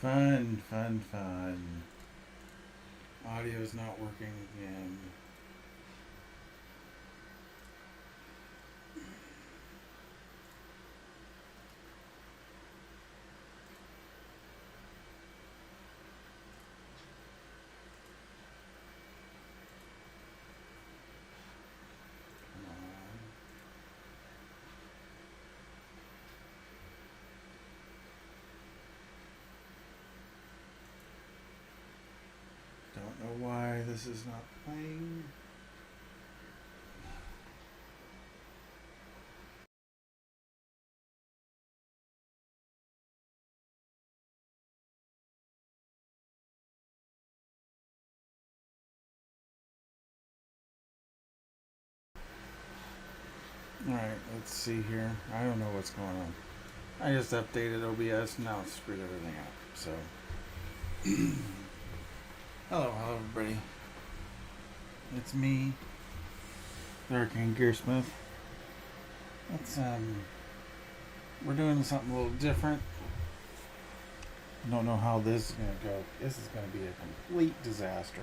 Fun, fun, fun. Audio's not working again. Come on. Don't know why this is not playing. Alright, let's see here. I don't know what's going on. I just updated OBS and now it screwed everything up. So, hello everybody. It's me, the Arcane Gearsmith. Let's we're doing something a little different. Don't know how this is gonna go. This is gonna be a complete disaster.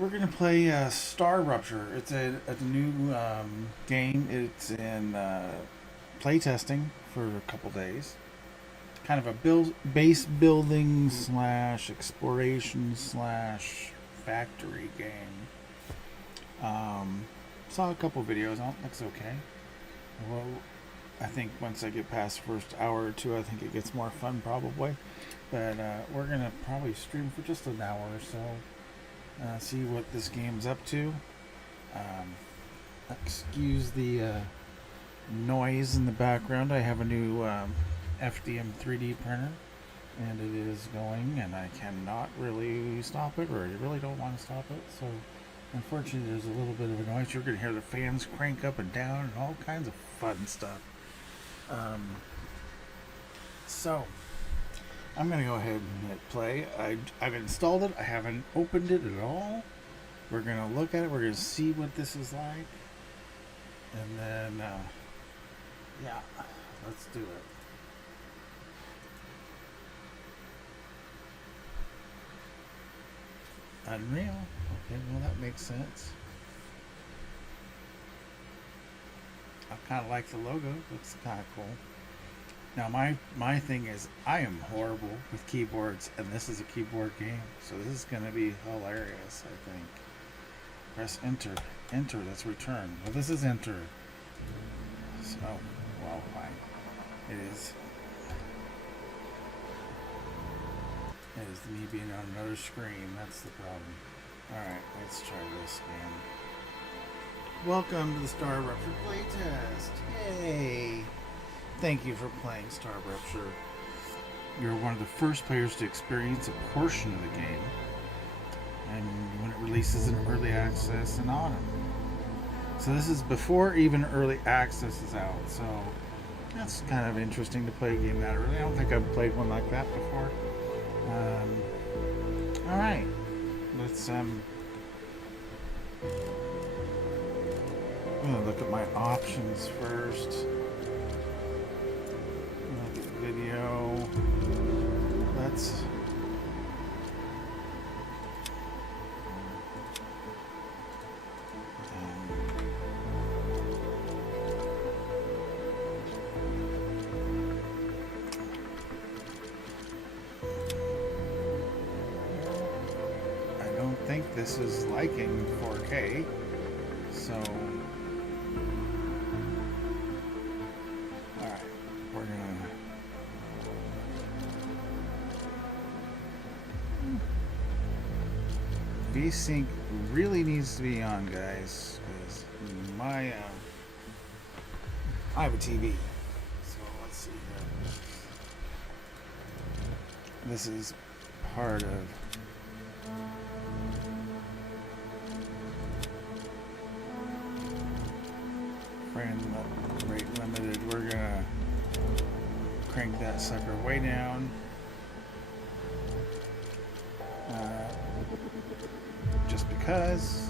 We're gonna play StarRupture. It's a new game. It's in playtesting for a couple days. Kind of a base building slash exploration slash factory game. Saw a couple videos on it. Looks okay. Well, I think once I get past the first hour or two, I think it gets more fun probably. But we're gonna probably stream for just an hour or so. See what this game's up to. Excuse the noise in the background. I have a new FDM 3D printer, and it is going, and I cannot really stop it, or I really don't want to stop it. So, unfortunately, there's a little bit of a noise. You're going to hear the fans crank up and down, and all kinds of fun stuff. So, I'm going to go ahead and hit play. I've installed it. I haven't opened it at all. We're going to look at it. We're going to see what this is like. And then, yeah, let's do it. Unreal. Okay, well, that makes sense. I kind of like the logo. Looks kind of cool. Now my thing is I am horrible with keyboards, and this is a keyboard game, so this is going to be hilarious. I think. Press enter. Enter. Let's return. Well, this is enter. So, well, fine. It is. It is me being on another screen. That's the problem. All right, let's try this again. Welcome to the StarRupture playtest. Yay! Thank you for playing StarRupture. You're one of the first players to experience a portion of the game, and when it releases in early access in autumn. So this is before even early access is out. So that's kind of interesting to play a game that early. I don't think I've played one like that before. All right, let's I'm gonna look at my options first. Look at video. Let's this is liking 4K, so alright, we're gonna VSync really needs to be on, guys, because my I have a TV, so let's see here. This is part of frame rate limited. We're gonna crank that sucker way down. Just because.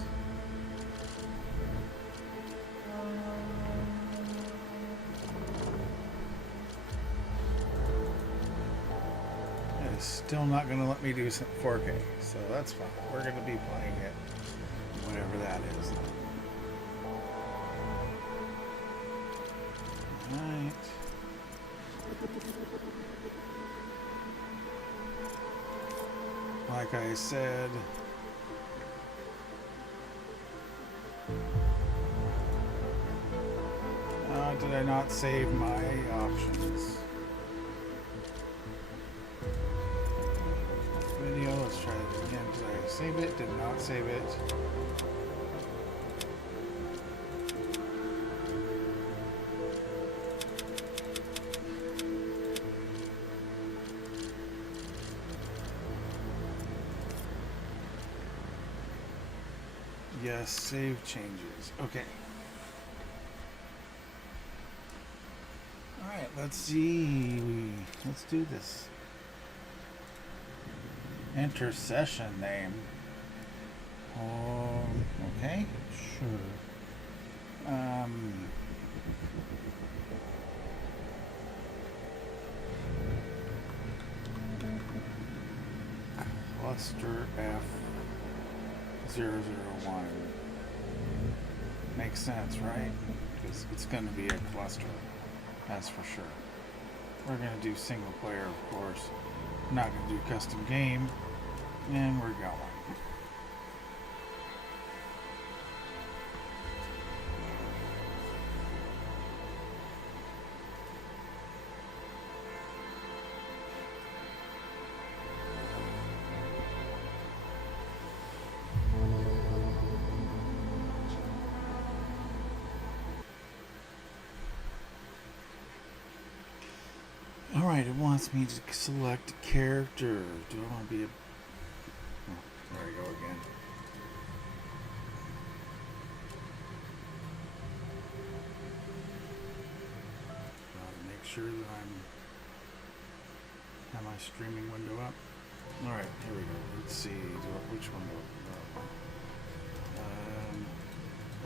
still not going to let me do 4K, so that's fine. We're going to be playing it, whatever that is. Alright. Like I said, did I not save my options? Video, let's try it again. Did I save it? Did not save it. Yes, save changes. Okay. Alright, let's see. Let's do this. Enter session name. Okay, sure. Cluster F001. Makes sense, right? Because it's going to be a cluster. That's for sure. We're going to do single player, of course. Not going to do custom game. And we're going. Alright, it wants me to select a character. Do I want to be a... Oh, there we go again. Gotta make sure that have my streaming window up. Alright, here we go. Let's see. Which one do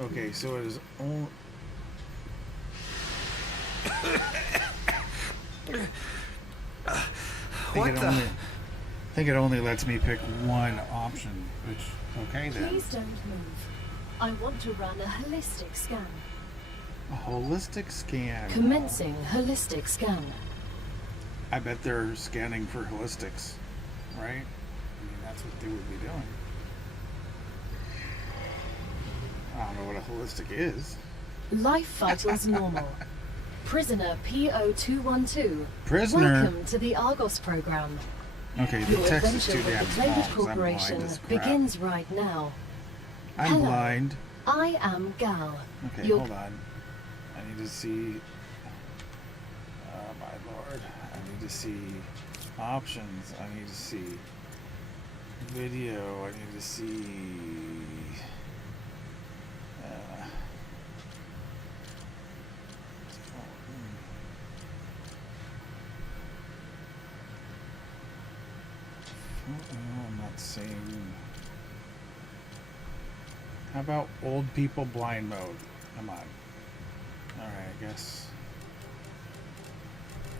I... okay, so it is only... I think it only lets me pick one option, which, okay then. Please don't move. I want to run a holistic scan. A holistic scan. Commencing holistic scan. I bet they're scanning for holistics, right? I mean, that's what they would be doing. I don't know what a holistic is. Life vitals normal. Prisoner P0212. Prisoner? Welcome to the Argos program. Okay, the Your text is adventure too damn with the small Playtest 'cause I'm blind Corporation as crap. begins right now. I'm Hello. blind. I am Gal. Okay, hold on. I need to see... Oh, my lord. I need to see options. I need to see video. I need to see... I'm not seeing... How about old people blind mode? Come on. Alright, I guess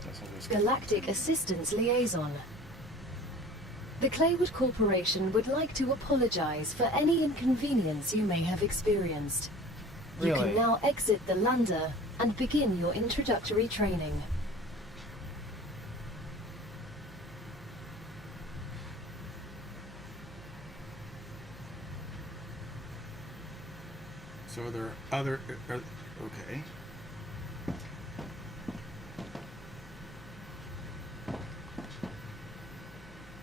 I'll just... Galactic Assistance Liaison. The Claywood Corporation would like to apologize for any inconvenience you may have experienced. You Really? can now exit the lander and begin your introductory training. So there are other... okay.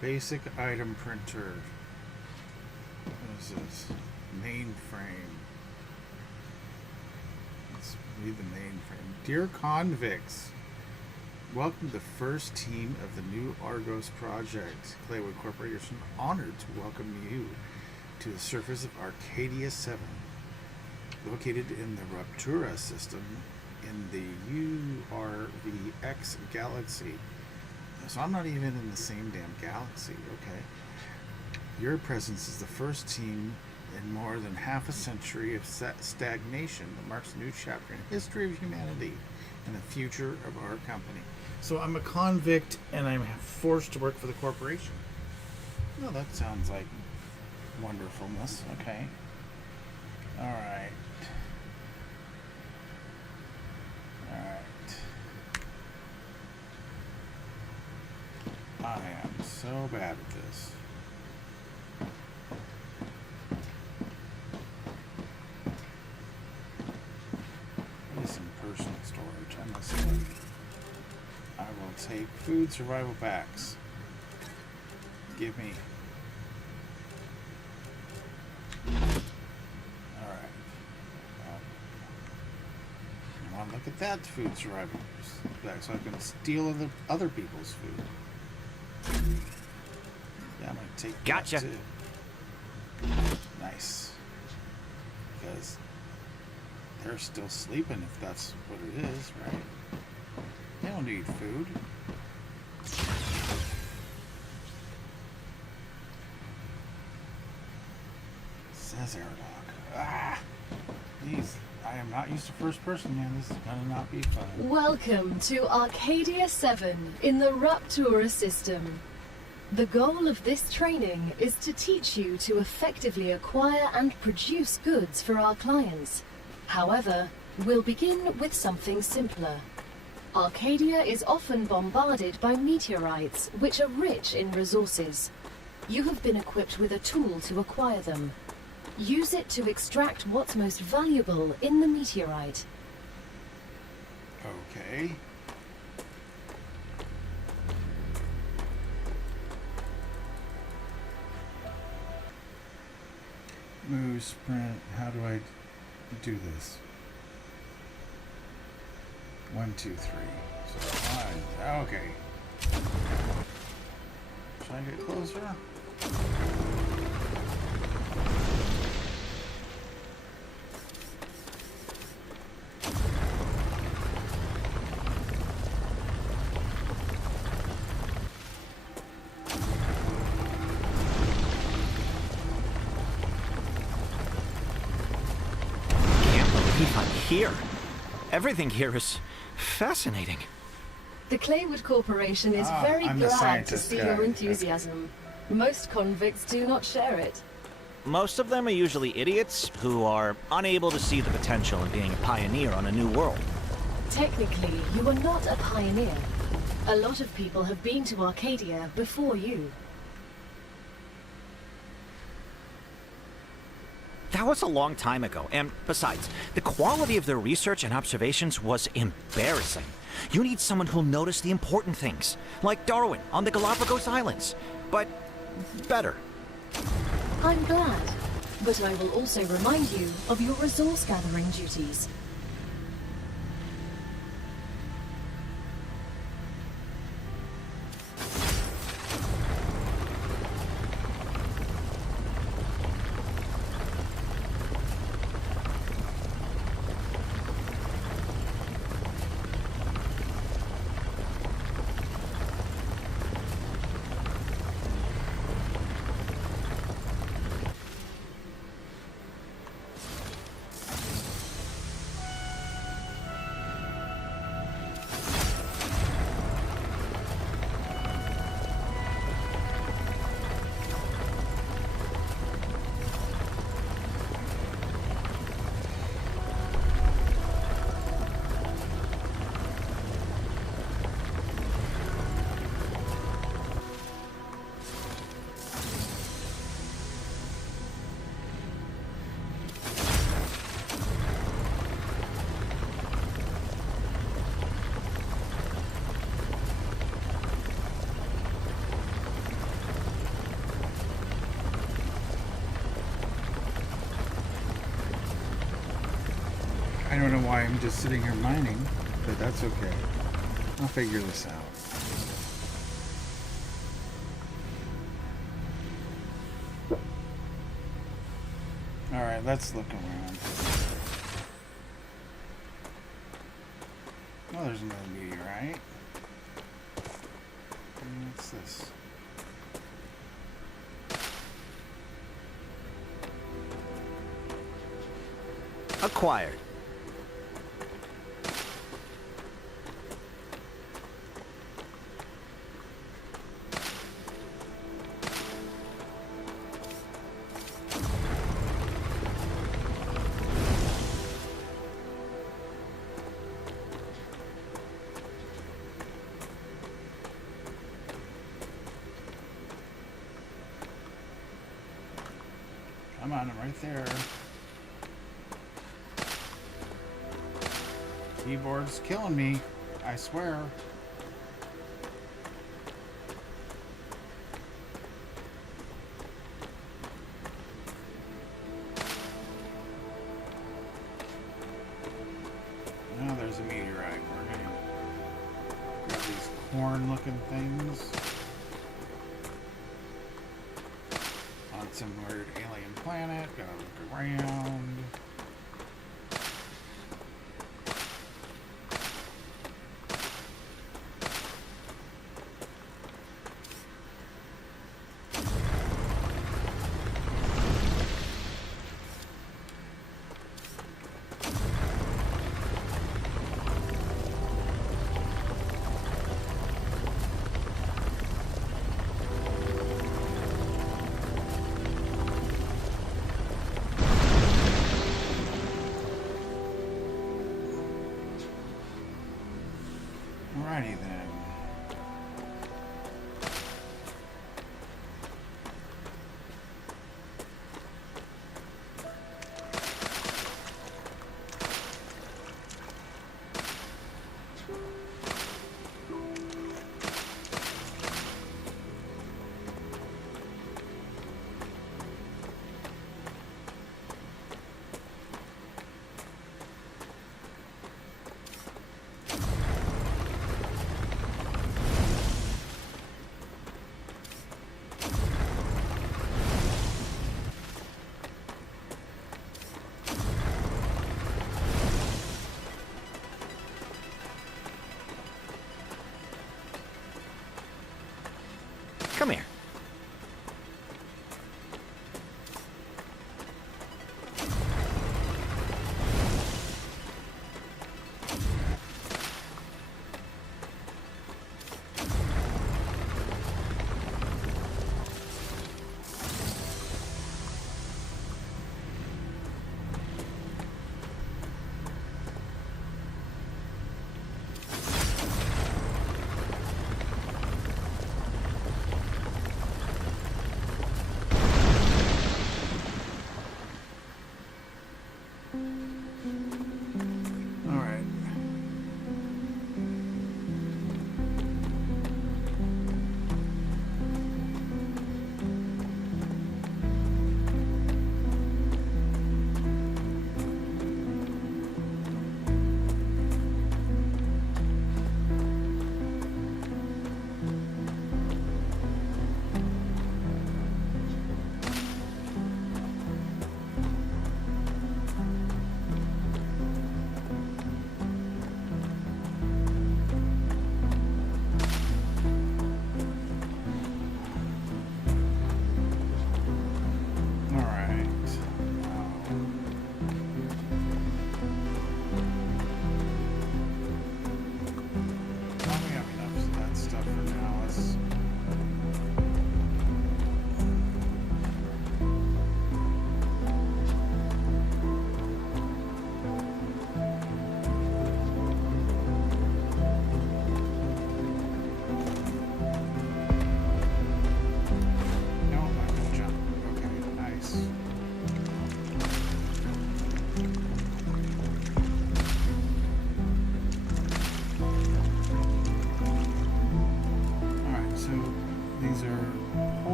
Basic item printer. What is this? Mainframe. Let's read the mainframe. Dear convicts, welcome to the first team of the new Argos project. Claywood Corporation honored to welcome you to the surface of Arcadia 7. Located in the Raptura system in the URVX galaxy. So I'm not even in the same damn galaxy, okay? Your presence is the first team in more than half a century of stagnation that marks a new chapter in the history of humanity and the future of our company. So I'm a convict and I'm forced to work for the corporation. Well, that sounds like wonderfulness. Okay. Alright. Alright. I am so bad at this. What is some personal storage? I must say. I will take food survival packs. Give me. Alright. Look at that food survival pack, so I can steal other people's food. Yeah, I'm gonna take Gotcha. that too. Nice. Because they're still sleeping if that's what it is, right? They don't need food. Says airlock. Ah! These. I am not used to first person, man. This is gonna not be fun. Welcome to Arcadia 7 in the Raptura system. The goal of this training is to teach you to effectively acquire and produce goods for our clients. However, we'll begin with something simpler. Arcadia is often bombarded by meteorites, which are rich in resources. You have been equipped with a tool to acquire them. Use it to extract what's most valuable in the meteorite. Okay. Move, sprint. How do I do this? 1, 2, 3. So one. Okay. Should I get closer? Here. Everything here is fascinating. The Claywood Corporation is very I'm the glad to scientist see guy. your enthusiasm. Most convicts do not share it. Most of them are usually idiots who are unable to see the potential in being a pioneer on a new world. Technically, you are not a pioneer. A lot of people have been to Arcadia before you. That was a long time ago, and besides, the quality of their research and observations was embarrassing. You need someone who'll notice the important things, like Darwin on the Galapagos Islands, but better. I'm glad, but I will also remind you of your resource gathering duties. I don't know why I'm just sitting here mining, but that's okay. I'll figure this out. Alright, let's look around. Oh, there's another meteorite. What's this? Acquired. Come on, I'm right there. Keyboard's killing me, I swear. Oh, there's a meteorite. We're gonna grab these corn-looking things on some weird alien planet. Gotta look around. Alrighty then. Come here. Alright.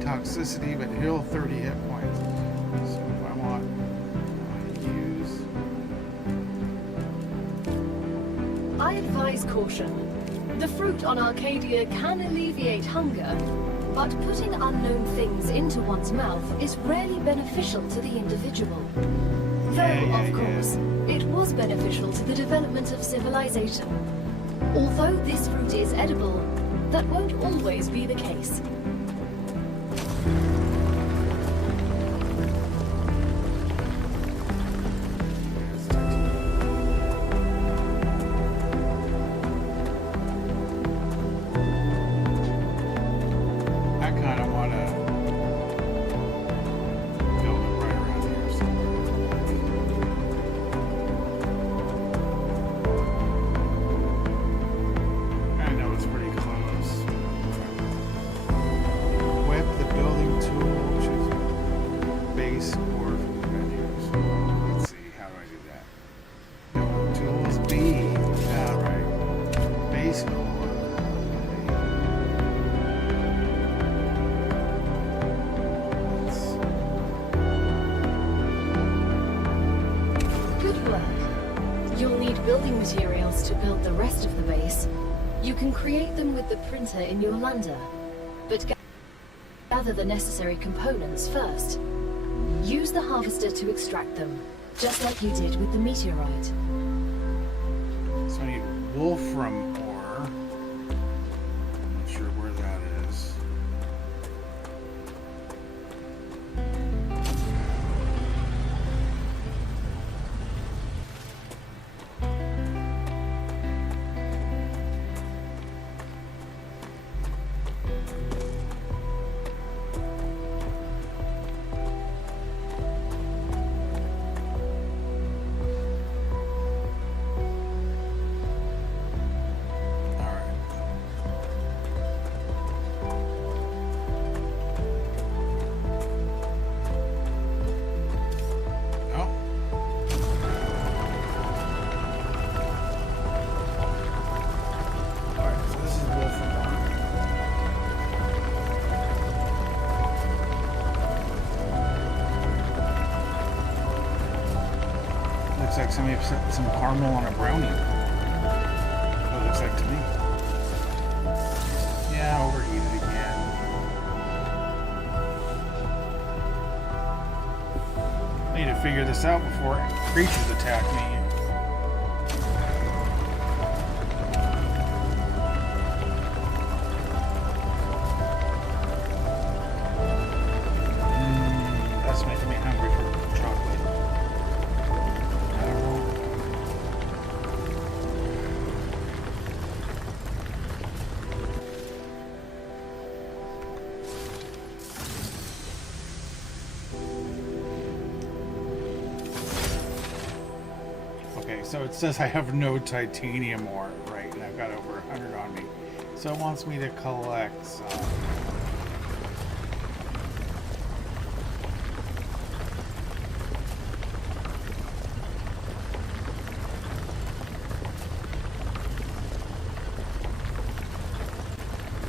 Toxicity, but heal 30 hit points. So if I want to use... I advise caution. The fruit on Arcadia can alleviate hunger, but putting unknown things into one's mouth is rarely beneficial to the individual. Though, of course, it was beneficial to the development of civilization. Although this fruit is edible, that won't always be the case. I kind of want to build it right around materials to build the rest of the base, you can create them with the printer in your lander. But gather the necessary components first. Use the harvester to extract them, just like you did with the meteorite. So I need wolfram ore. Not sure where that is. Looks like somebody put some caramel on a brownie. What it looks like to me. Yeah, overheat it again. I need to figure this out before creatures attack me. That's making me hungry for chocolate. So it says I have no titanium ore, right, and I've got over 100 on me. So it wants me to collect some.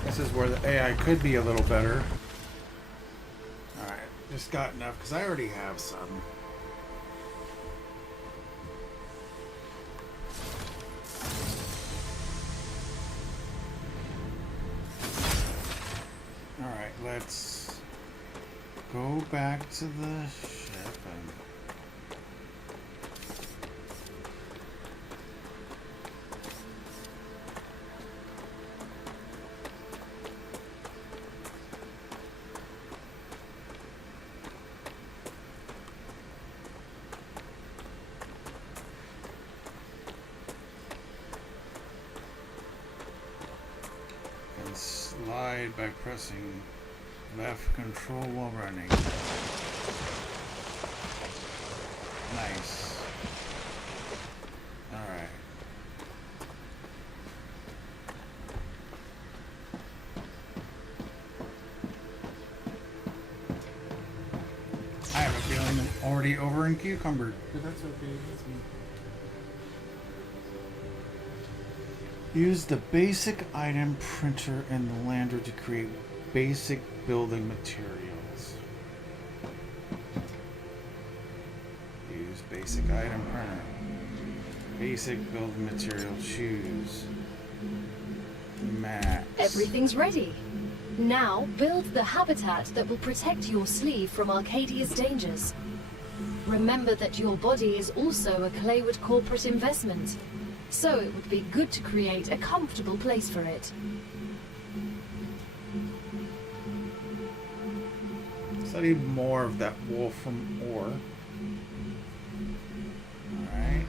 This is where the AI could be a little better. Alright, just got enough, because I already have some. Let's go back to the ship and slide by pressing left control while running. Nice. Alright. I have a feeling I'm already over in cucumber. But that's okay. That's me. Use the basic item printer and the lander to create basic building materials. Use basic item printer. Basic building material. Choose. Max. Everything's ready. Now build the habitat that will protect your sleeve from Arcadia's dangers. Remember that your body is also a Claywood corporate investment, so it would be good to create a comfortable place for it. I need more of that wolfram ore. Alright.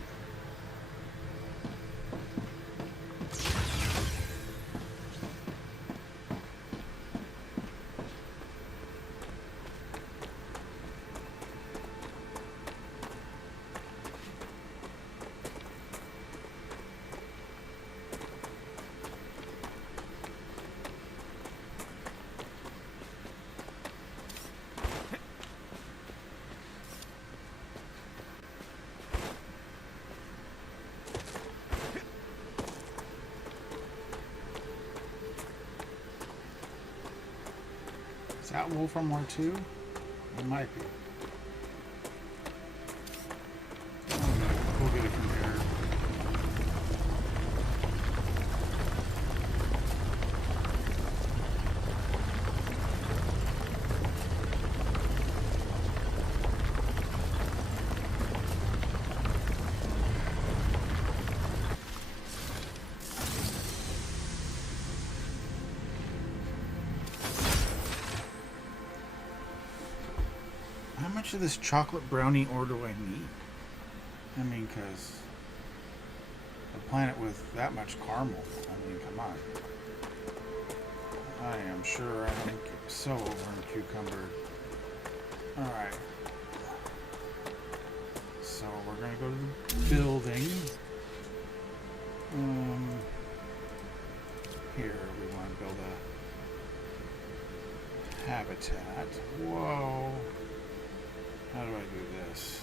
Is that wolfram ore too? It might be. We'll get it from here. much of this chocolate brownie ore do I need? I mean, because a planet with that much caramel, I mean, come on. I am sure I am so over-encumbered. Alright. So we're going to go to the building. Here we want to build a habitat. Whoa. How do I do this?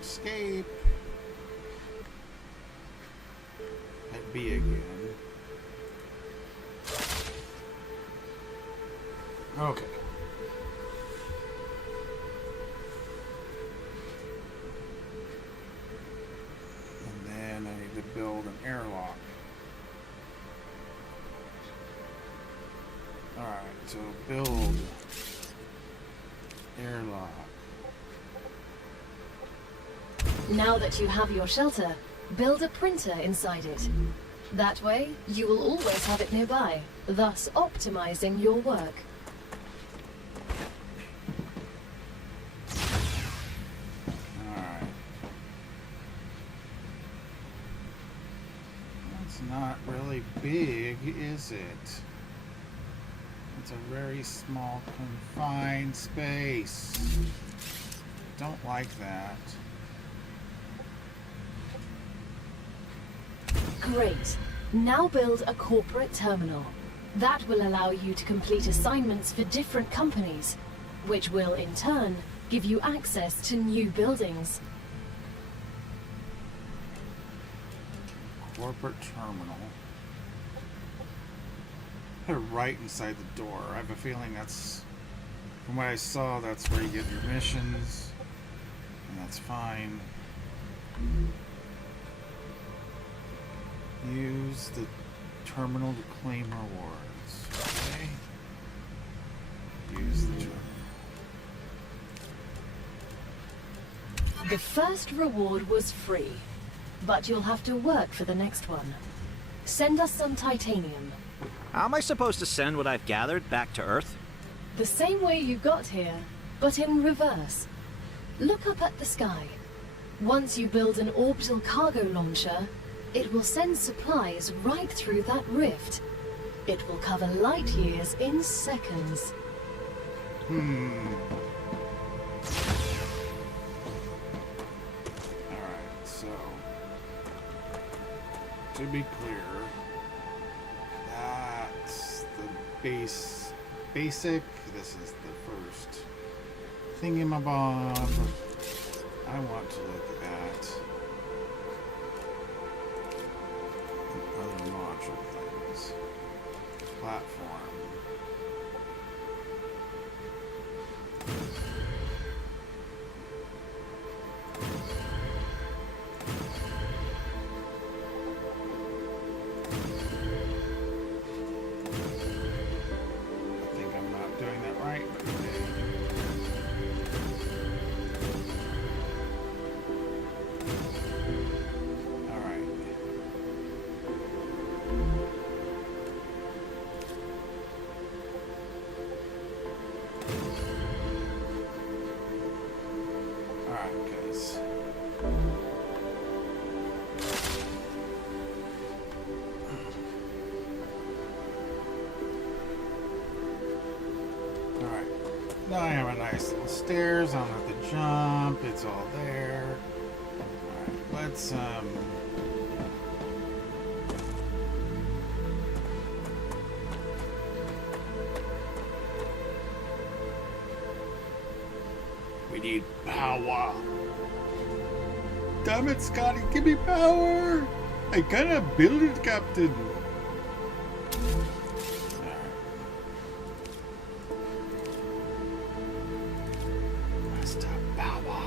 Escape. Hit B again. Okay. And then I need to build an airlock. Alright, so build airlock. Now that you have your shelter, build a printer inside it. That way, you will always have it nearby, thus optimizing your work. Alright. That's not really big, is it? It's a very small, confined space. Don't like that. Great. Now build a corporate terminal. That will allow you to complete assignments for different companies, which will, in turn, give you access to new buildings. Corporate terminal. Put it right inside the door. I have a feeling that's, from what I saw, that's where you get your missions. And that's fine. Use the terminal to claim rewards. Okay. Use the terminal. The first reward was free, but you'll have to work for the next one. Send us some titanium. How am I supposed to send what I've gathered back to Earth? The same way you got here, but in reverse. Look up at the sky. Once you build an orbital cargo launcher, it will send supplies right through that rift. It will cover light years in seconds. Alright, so to be clear, that's the basic. This is the first thingamabob. I want to look at other module things. Platform. I think I'm not doing that right, but okay. Alright. Alright, guys. Alright. Now I have a nice little stairs. I don't have to jump. It's all there. Alright, let's we need power. Damn it, Scotty, give me power! I gotta build it, Captain. Master power.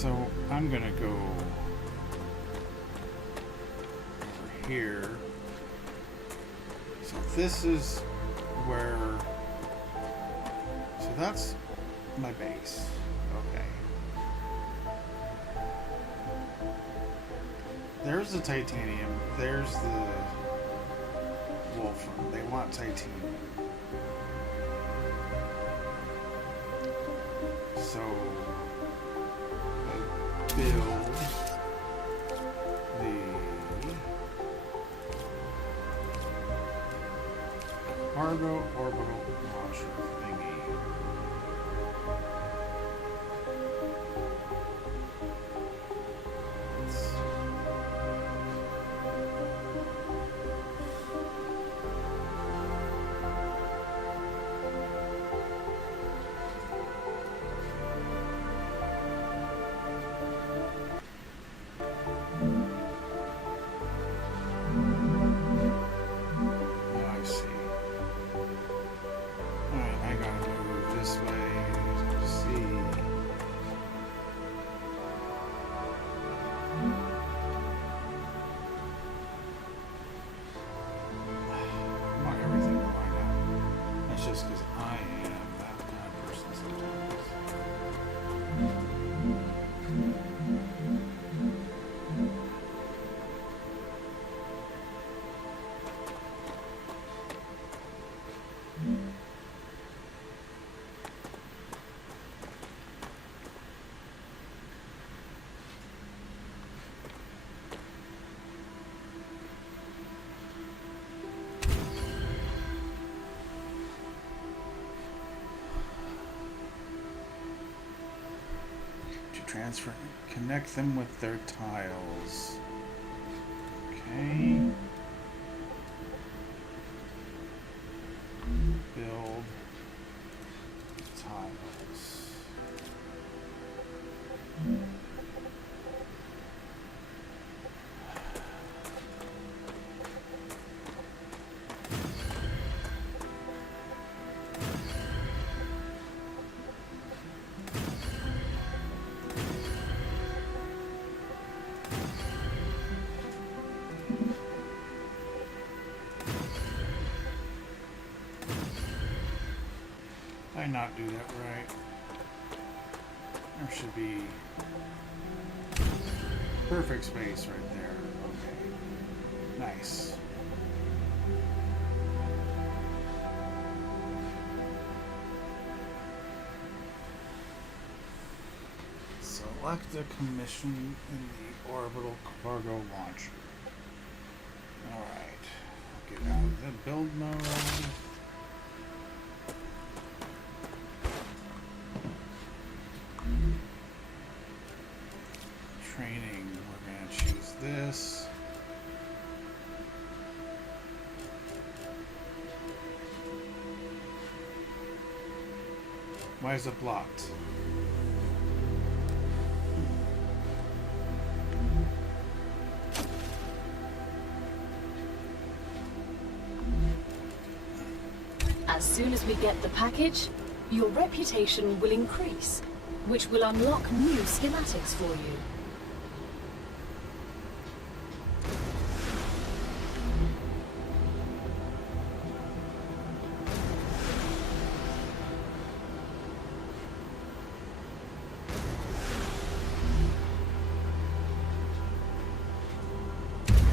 So I'm gonna go over here. So this is where, so that's my base. Okay. There's the titanium. There's the wolfram. They want titanium. So I build the cargo orbital launcher thingy. Just because I am that kind of person sometimes. Transfer, connect them with their tiles. Okay. Build tiles. Did I not do that right? There should be perfect space right there. Okay. Nice. Select a commission in the orbital cargo launcher. Alright. Get out of the build mode. Training, we're going to choose this. Why is it blocked? As soon as we get the package, your reputation will increase, which will unlock new schematics for you.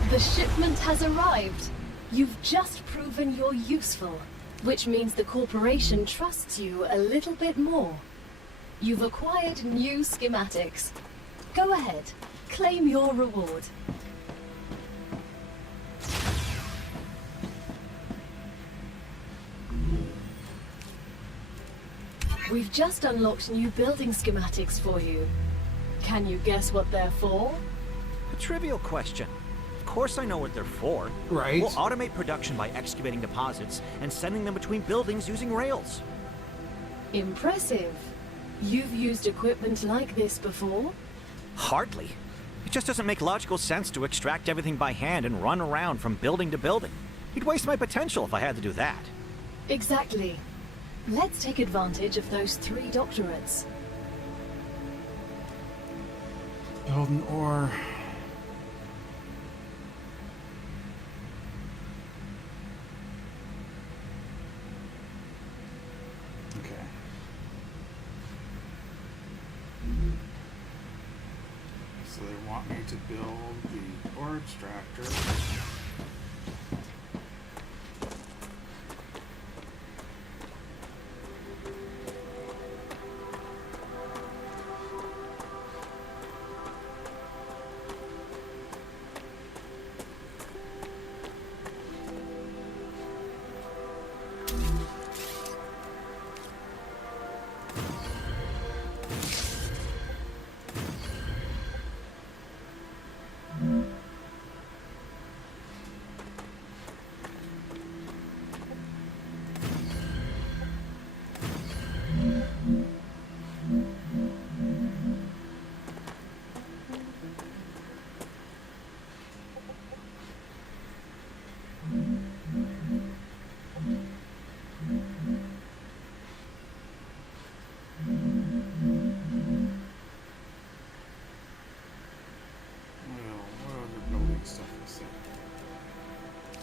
The shipment has arrived. You've just proven you're useful, which means the corporation trusts you a little bit more. You've acquired new schematics. Go ahead, claim your reward. We've just unlocked new building schematics for you. Can you guess what they're for? A trivial question. Of course I know what they're for. Right. We'll automate production by excavating deposits and sending them between buildings using rails. Impressive. You've used equipment like this before? Hardly. It just doesn't make logical sense to extract everything by hand and run around from building to building. You'd waste my potential if I had to do that. Exactly. Let's take advantage of those 3 doctorates. Golden ore. Okay. So they want me to build the ore extractor.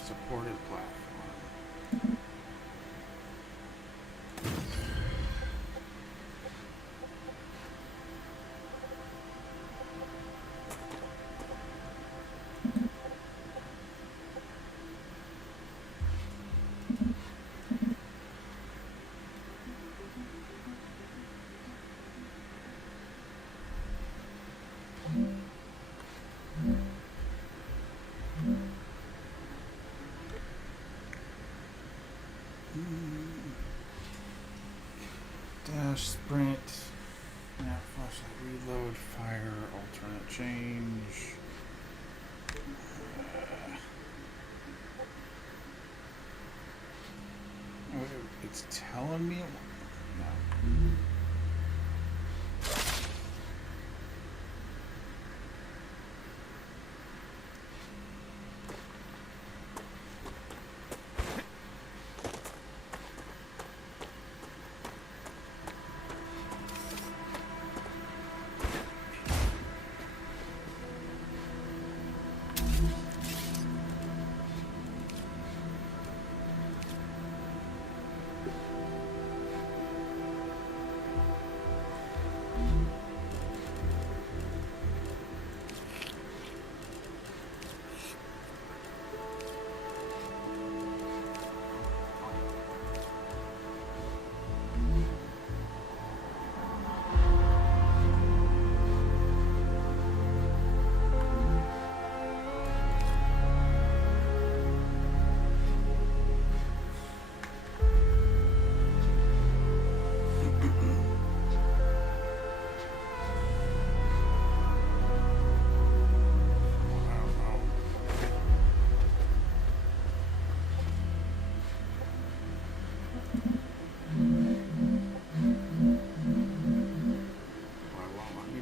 Supported platform. Dash, sprint, map, flashlight, reload, fire, alternate change. Oh, it's telling me. No.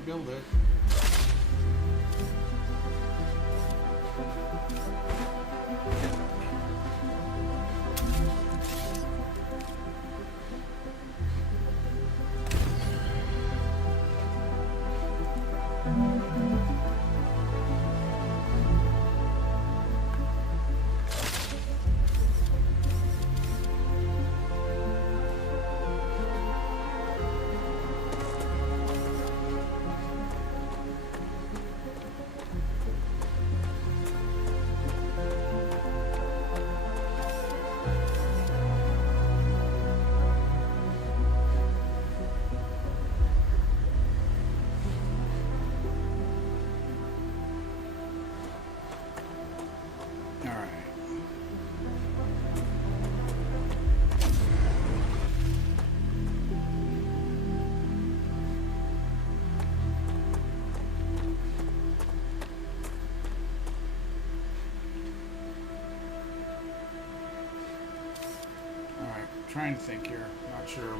Build it. Trying to think here. Not sure.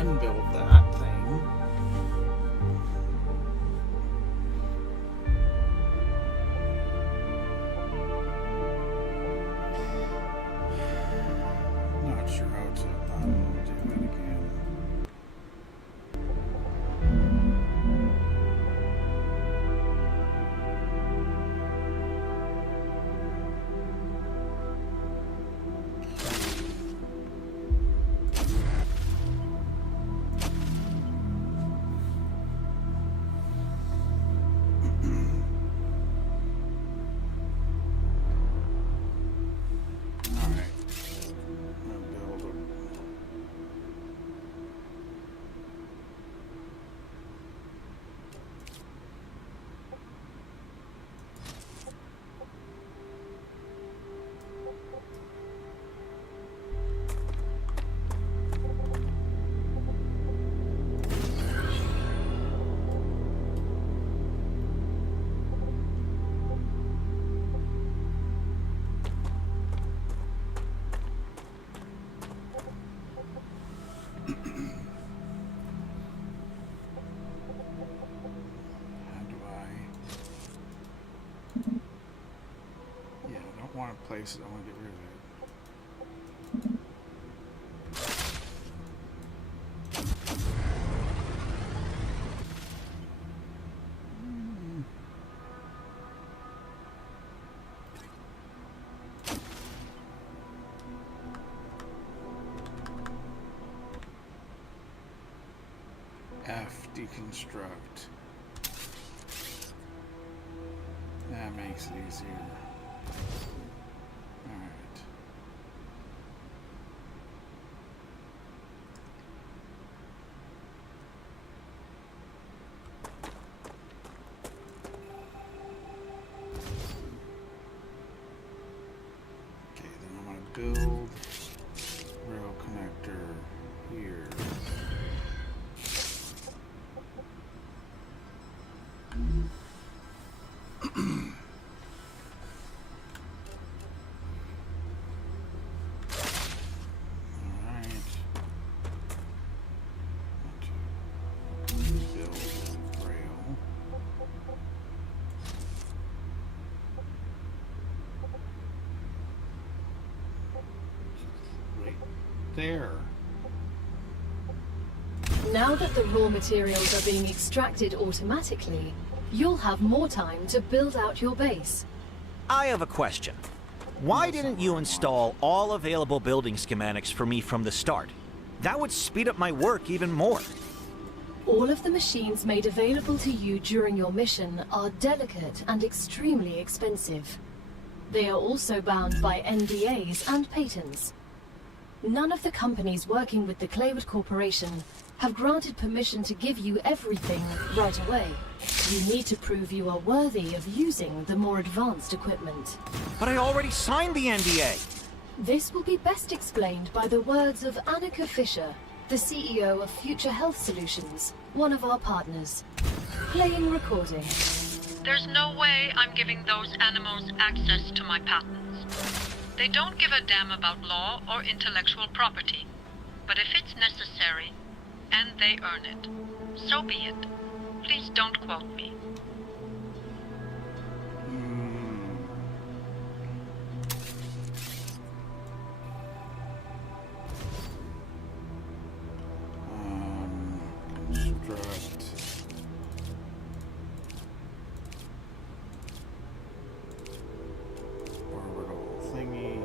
unbuild that thing. Not sure how to undo it again. Want to place it, I want to get rid of it. F, deconstruct. That makes it easier. Build rail connector here. There. Now that the raw materials are being extracted automatically, you'll have more time to build out your base. I have a question. Why didn't you install all available building schematics for me from the start? That would speed up my work even more. All of the machines made available to you during your mission are delicate and extremely expensive. They are also bound by NDAs and patents. None of the companies working with the Claywood Corporation have granted permission to give you everything right away. You need to prove you are worthy of using the more advanced equipment. But I already signed the NDA. This will be best explained by the words of Annika Fisher, the CEO of Future Health Solutions, one of our partners. Playing recording. There's no way I'm giving those animals access to my patents. They don't give a damn about law or intellectual property. But if it's necessary, and they earn it, so be it. Please don't quote me. Construct. Orbital thingy.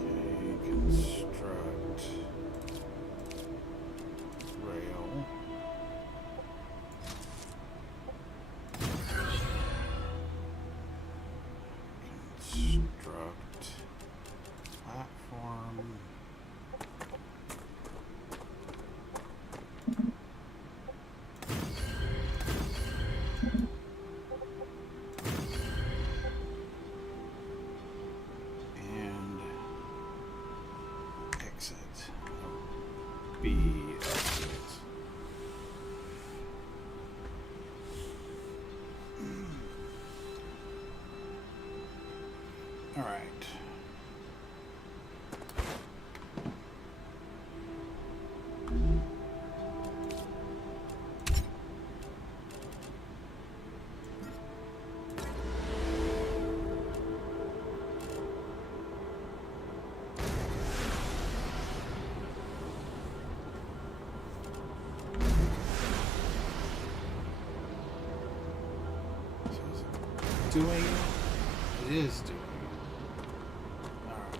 Okay, construct rail. Construct platform. And exit. B exit. All right. doing it? It is doing it. Alright.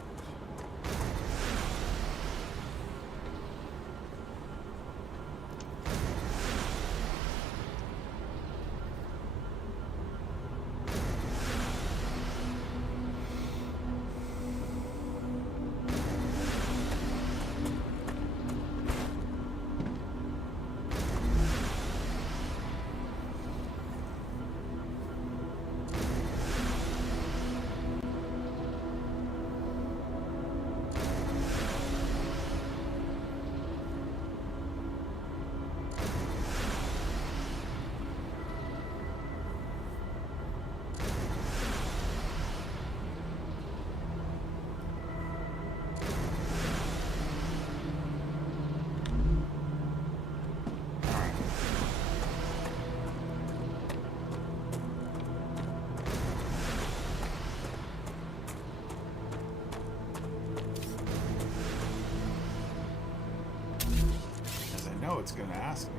know it's going to ask me.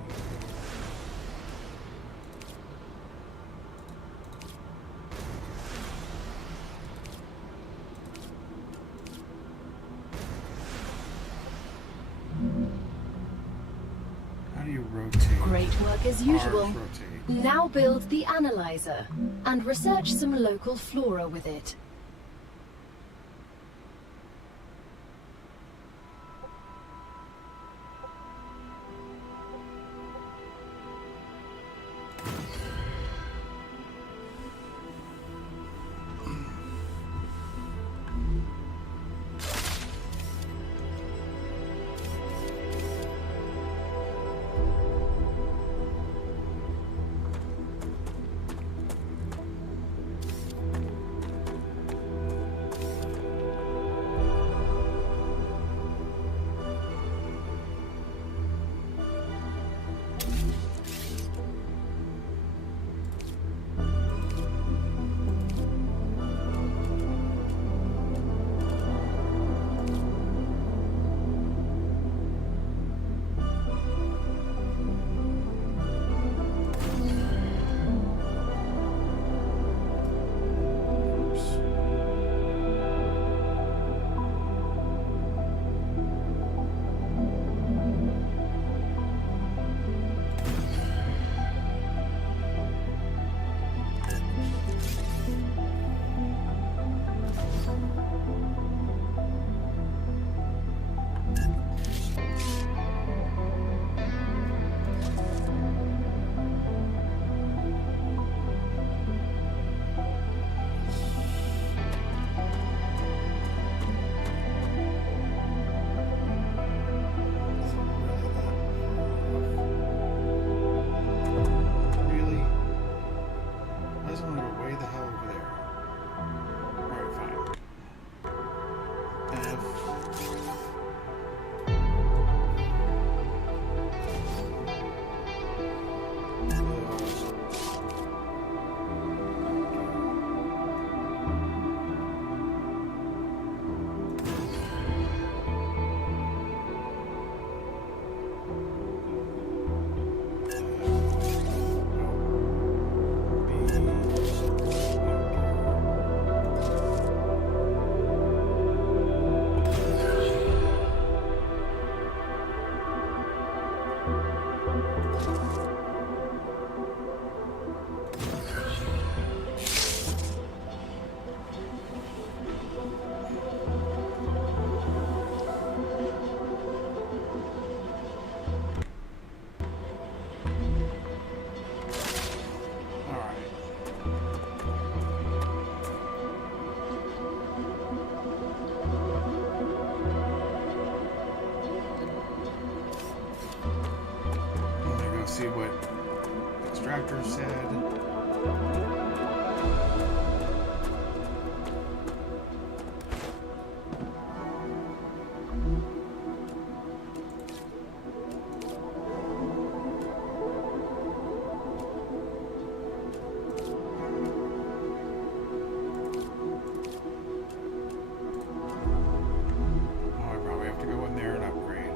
How do you rotate? Great work as usual. Ours rotate. Now build the analyzer and research some local flora with it. See what extractor said. Oh, I probably have to go in there and upgrade.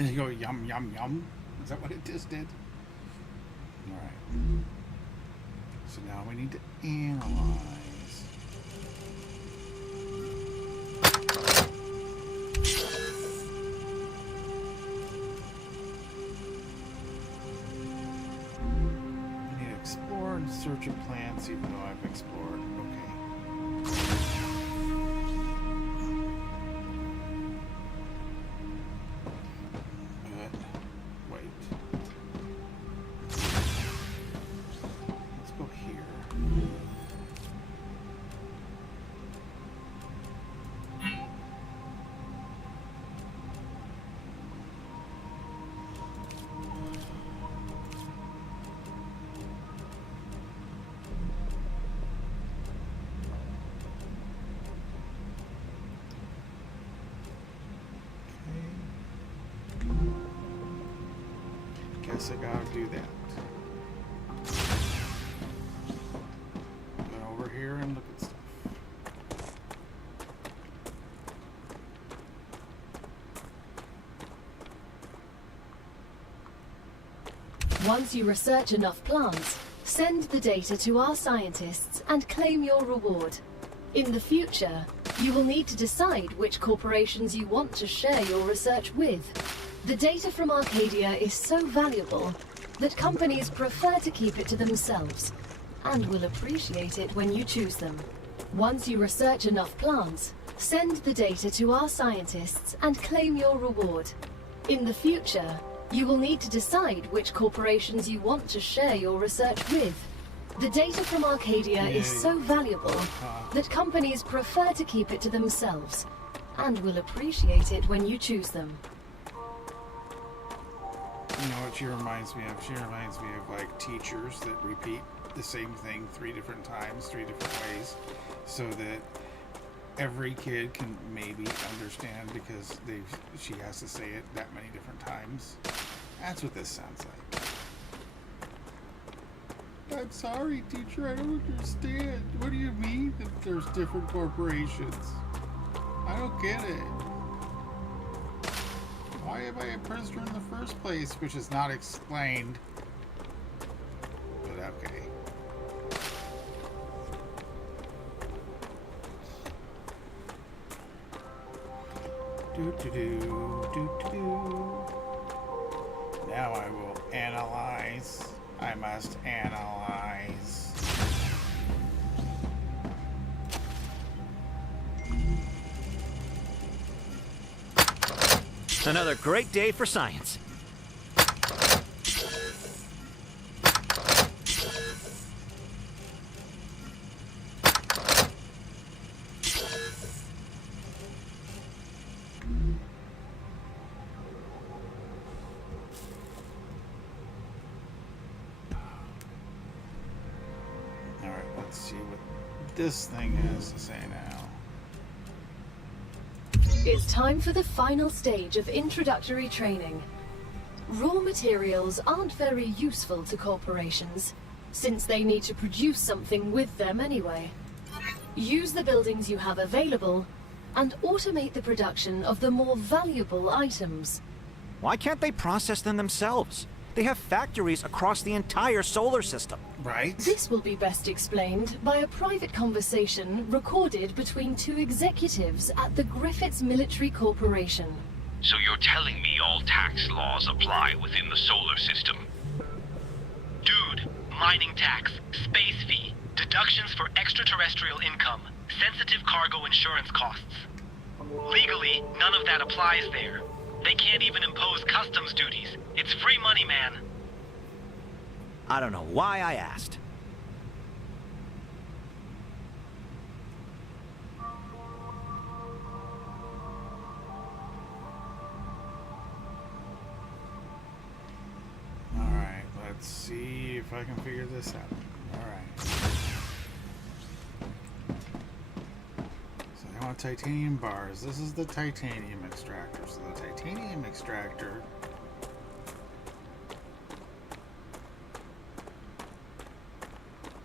Did it go yum, yum, yum? Is that what it just did? Alright. So now we need to analyze. I need to explore and search of plants, even though I've explored. Okay. Wait. Let's go here. Guess I gotta do that. Go over here and look at stuff. Once you research enough plants, send the data to our scientists and claim your reward. In the future, you will need to decide which corporations you want to share your research with. The data from Arcadia is so valuable that companies prefer to keep it to themselves and will appreciate it when you choose them. Once you research enough plants, send the data to our scientists and claim your reward. In the future, you will need to decide which corporations you want to share your research with. The data from Arcadia is so valuable that companies prefer to keep it to themselves and will appreciate it when you choose them. You know what she reminds me of? She reminds me of like teachers that repeat the same thing 3 different times, 3 different ways, so that every kid can maybe understand because she has to say it that many different times. That's what this sounds like. I'm sorry, teacher, I don't understand. What do you mean that there's different corporations? I don't get it. Why am I a prisoner in the first place? Which is not explained. But okay. Do. Now I will analyze. I must analyze. Another great day for science. Alright, let's see what this thing has to say now. It's time for the final stage of introductory training. Raw materials aren't very useful to corporations, since they need to produce something with them anyway. Use the buildings you have available, and automate the production of the more valuable items. Why can't they process them themselves? They have factories across the entire solar system. Right? This will be best explained by a private conversation recorded between 2 executives at the Griffiths Military Corporation. So you're telling me all tax laws apply within the solar system? Dude, mining tax, space fee, deductions for extraterrestrial income, sensitive cargo insurance costs. Legally, none of that applies there. They can't even impose customs duties. It's free money, man. I don't know why I asked. Alright, let's see if I can figure this out. Alright. So they want titanium bars. This is the titanium extractor. So the titanium extractor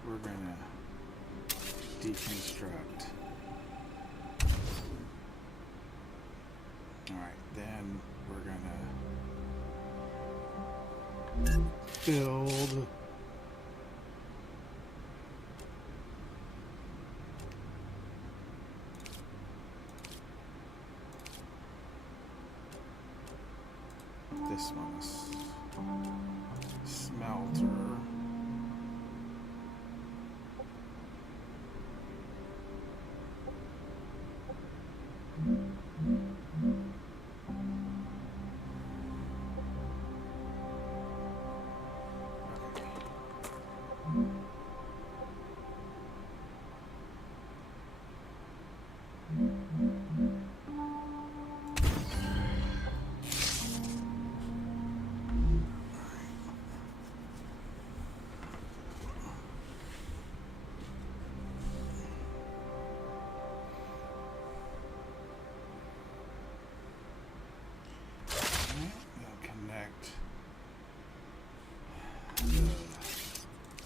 we're gonna deconstruct. Alright, then we're gonna Build. This one is smelter.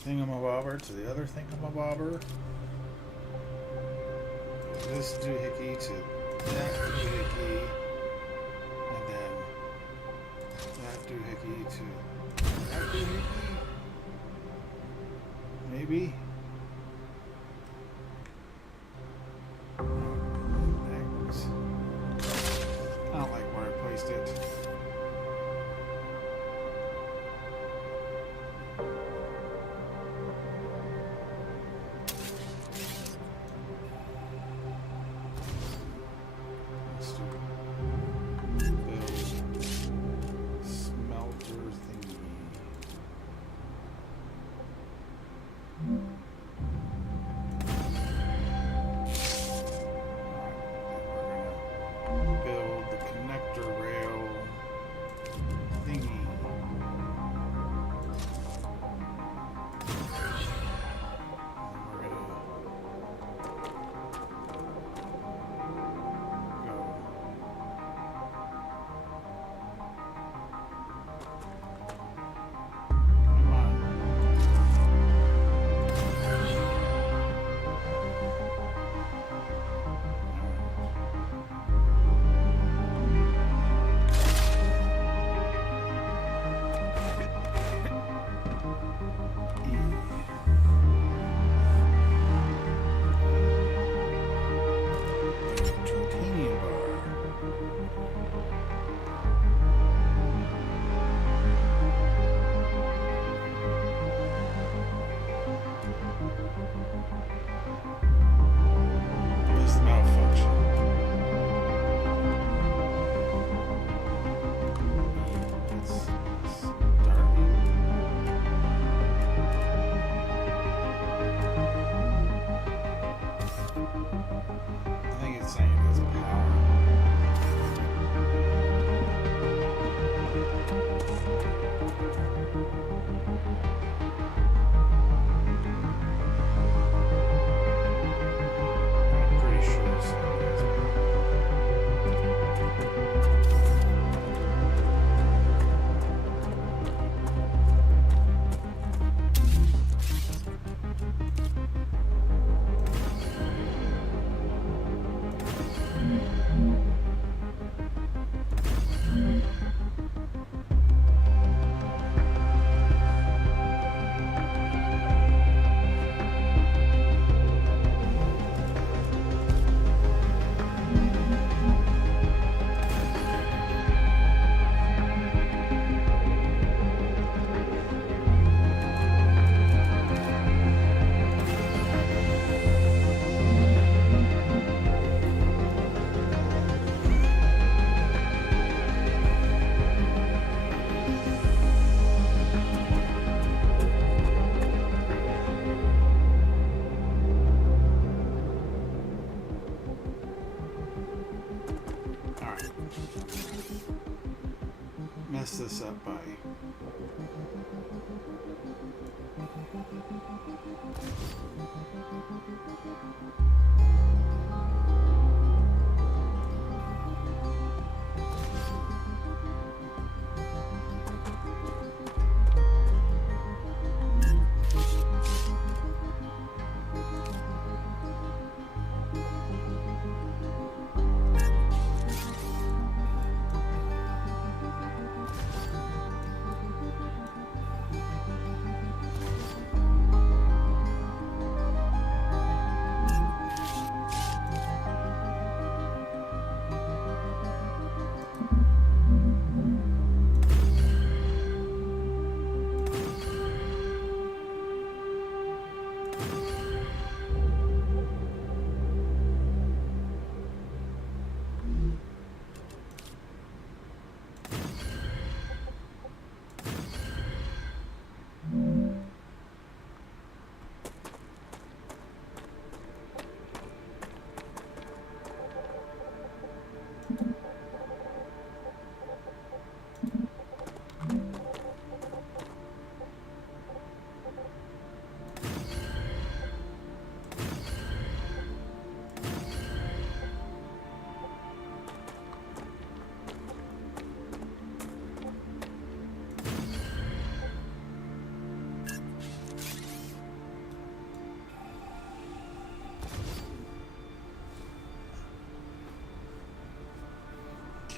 Thingamabobber to the other thingamabobber. This doohickey to that doohickey. And then that doohickey to that doohickey. Maybe. Next. I don't like where I placed it. Mess this up by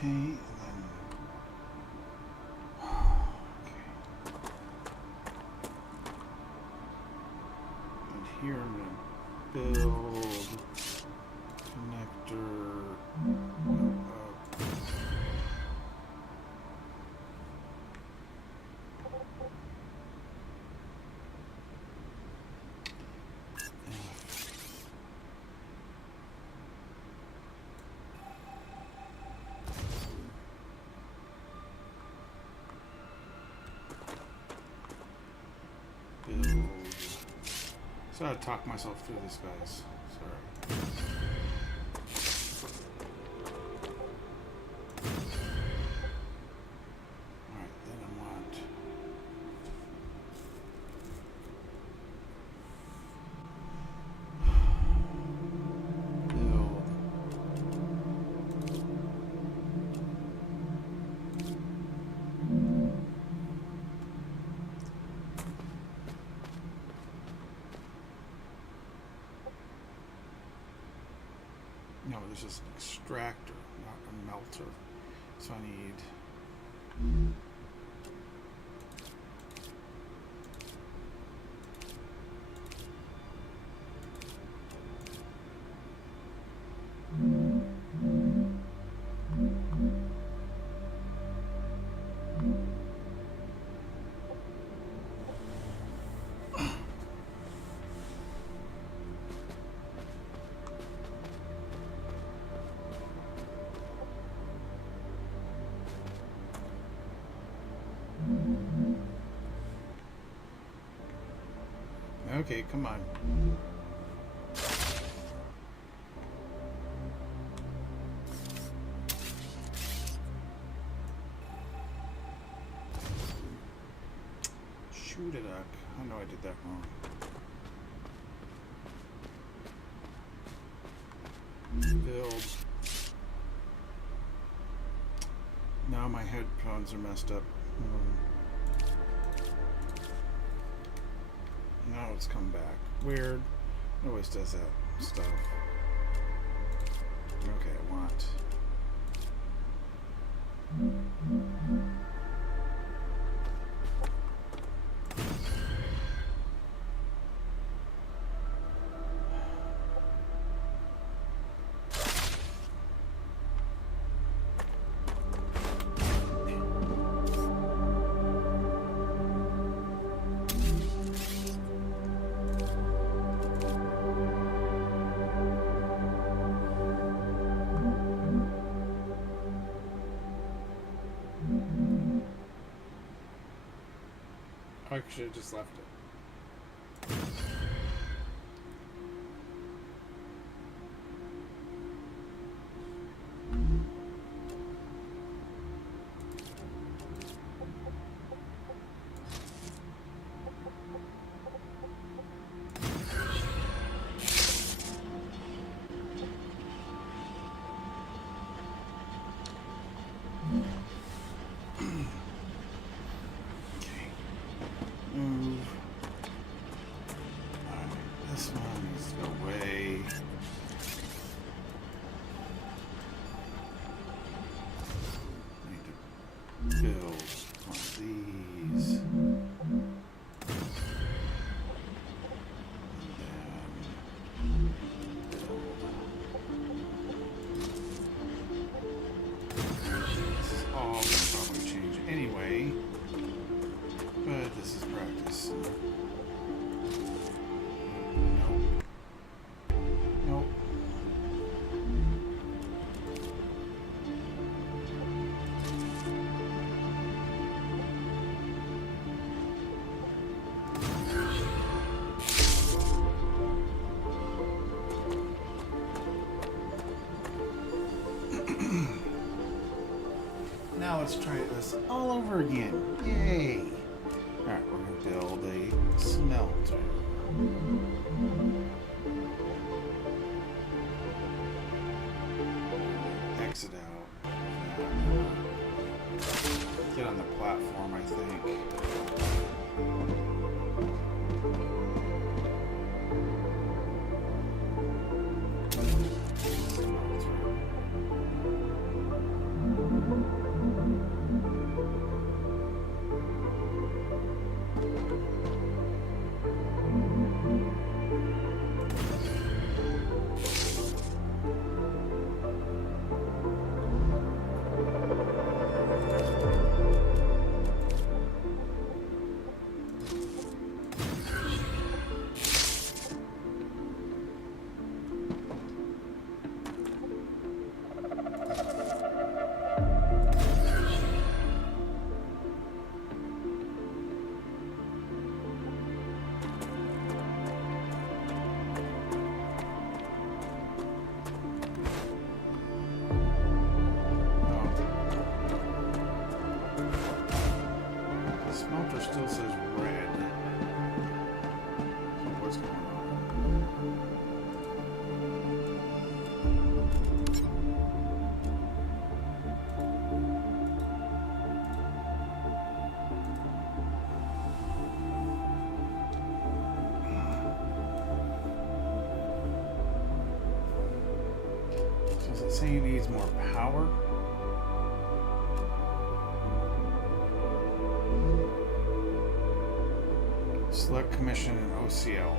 Okay, and then... Okay. And here I'm going to build connector... build. So I talk myself through this, guys. Sorry. Alright, then I want build. No, this is an extractor, not a melter. So I need... Okay, come on. Shoot it up. I know I did that wrong. Build. Now my headphones are messed up. Now it's come back. Weird. It always does that stuff. Okay, I want... I should have just left it. Move. Alright, this one needs to go away. I need to build one of these. This is all going to probably change anyway. But this is practice. Nope. Nope. Now let's try this all over again. Yay! Alright, we're going to build a smelter. Exit out. Get on the platform, I think. Smelter. say it needs more power. Select commission and OCL.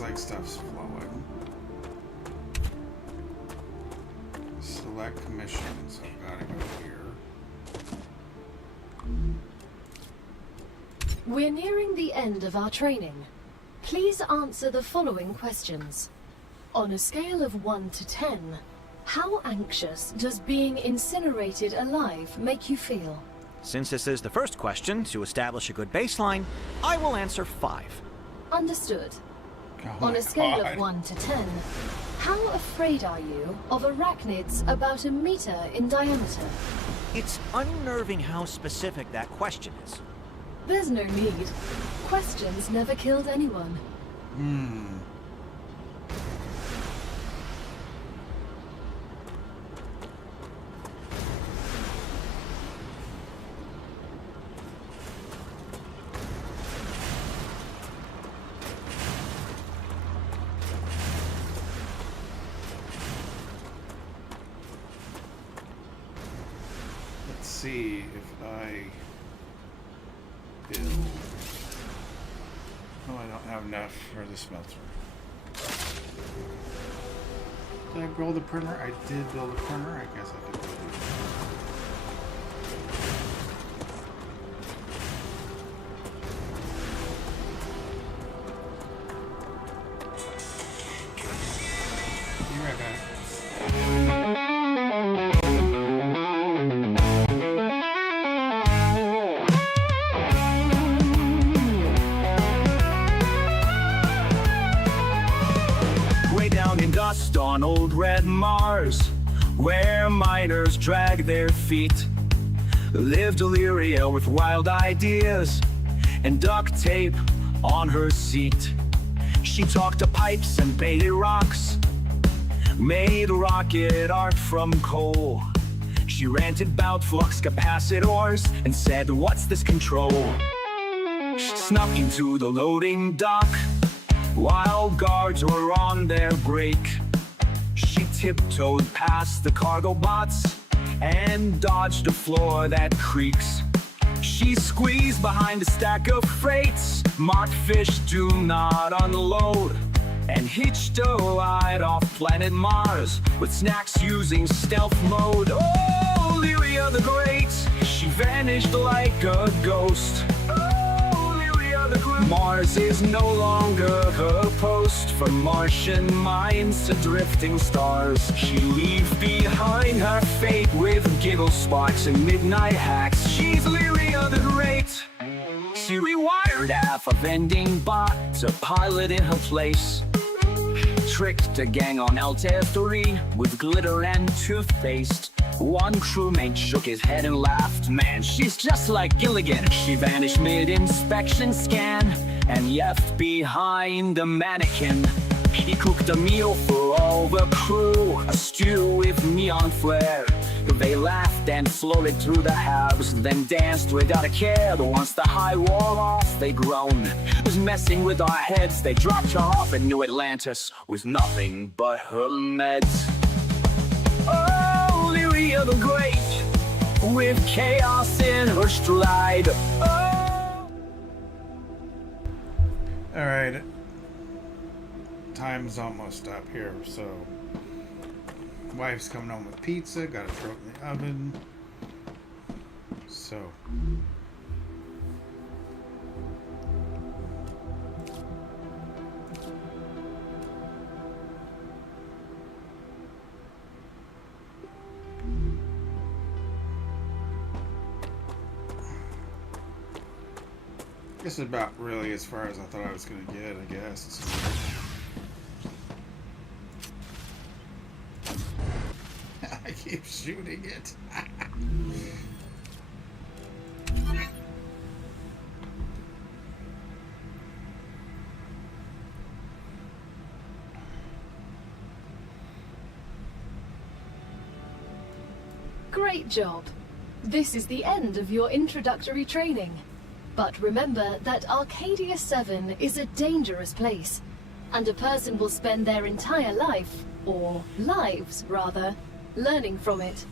Like stuff's flowing. Select commission, so I've got to go here. We're nearing the end of our training. Please answer the following questions. On a scale of 1 to 10, how anxious does being incinerated alive make you feel? Since this is the first question, to establish a good baseline, I will answer 5. Understood. Oh On a scale God. of 1 to 10, how afraid are you of arachnids about 1 meter in diameter? It's unnerving how specific that question is. There's no need. Questions never killed anyone. See if I build. Oh, I don't have enough for the smelter. Did I build a printer? I did build a printer. I guess I could build it. Be right back. On old red Mars, where miners drag their feet, lived Illyria with wild ideas and duct tape on her seat. She talked to pipes and baited rocks, made rocket art from coal. She ranted about flux capacitors and said, "What's this control?" She snuck into the loading dock while guards were on their break. She tiptoed past the cargo bots and dodged a floor that creaks. She squeezed behind a stack of freights marked "Fish do not unload," and hitched a ride off planet Mars with snacks using stealth mode. Oh, Lyria the Great, she vanished like a ghost. Mars is no longer her post. From Martian mines to drifting stars, she leaves behind her fate with giggle sparks and midnight hacks. She's Lyria the Great. She rewired half a vending bot to pilot in her place, tricked a gang on Altair 3 with glitter and toothpaste. One crewmate shook his head and laughed. "Man, she's just like Gilligan." She vanished mid-inspection scan and left behind a mannequin. He cooked a meal for all the crew, a stew with neon flair. They laughed and floated through the halves, then danced without a care. But once the high wall off, they groaned. It was messing with our heads. They dropped her off in New Atlantis with nothing but her meds. Oh, Lyria the Great, with chaos in her stride. Oh. Alright. Time's almost up here, so wife's coming home with pizza, gotta throw it in the oven. So this is about really as far as I thought I was gonna get, I guess. I keep shooting it. Great job! This is the end of your introductory training. But remember that Arcadia 7 is a dangerous place, and a person will spend their entire life, or lives rather, learning from it.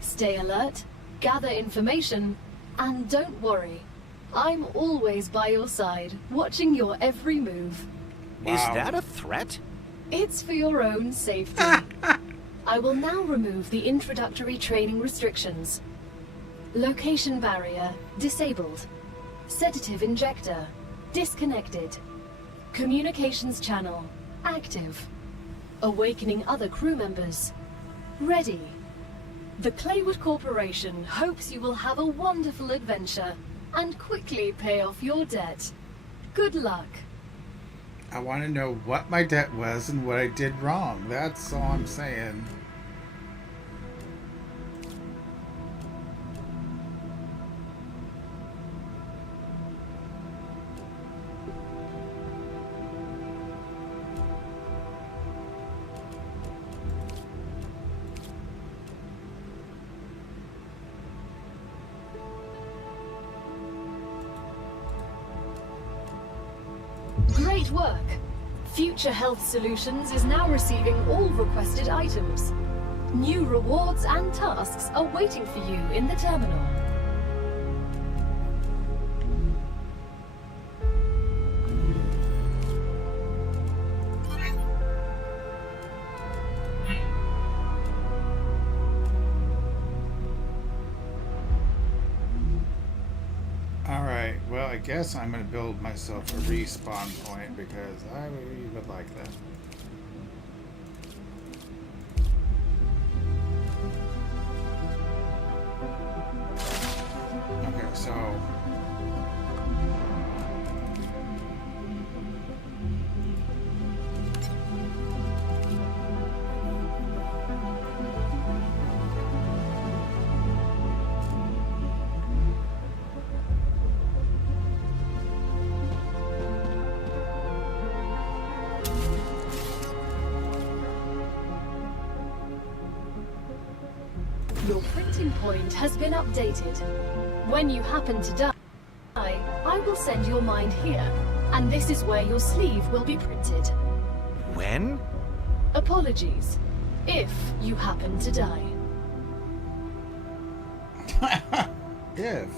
Stay alert, gather information, and don't worry. I'm always by your side, watching your every move. Is Wow. that a threat? It's for your own safety. I will now remove the introductory training restrictions. Location barrier disabled. Sedative injector disconnected. Communications channel active. Awakening other crew members ready. The Claywood Corporation hopes you will have a wonderful adventure and quickly pay off your debt. Good luck. I want to know what my debt was and what I did wrong. That's all I'm saying. Great work! Future Health Solutions is now receiving all requested items. New rewards and tasks are waiting for you in the terminal. Alright, well, I guess I'm going to build myself a respawn point because I would like that. Okay, so Your printing point has been updated. When you happen to die, I will send your mind here, and this is where your sleeve will be printed. When? Apologies, if you happen to die. if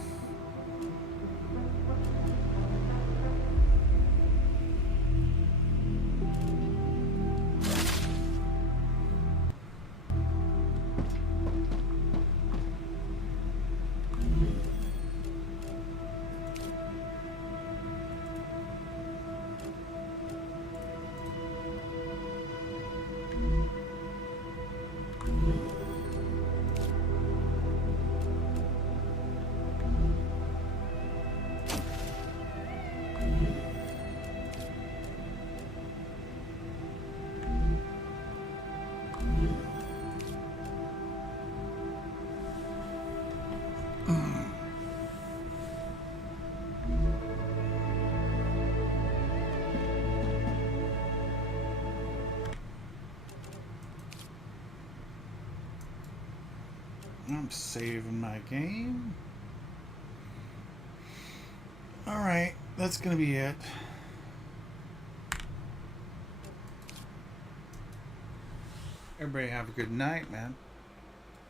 I'm saving my game. Alright, that's gonna be it. Everybody have a good night, man.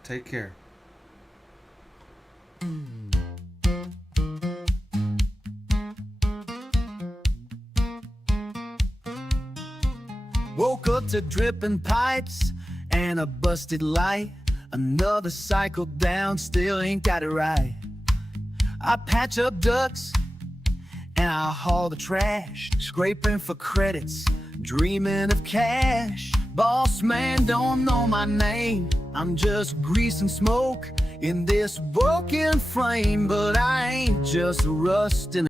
Take care. Woke up to dripping pipes and a busted light. Another cycle down, still ain't got it right. I patch up ducts and I haul the trash, scraping for credits, dreaming of cash. Boss man don't know my name, I'm just grease and smoke in this broken frame. But I ain't just rusting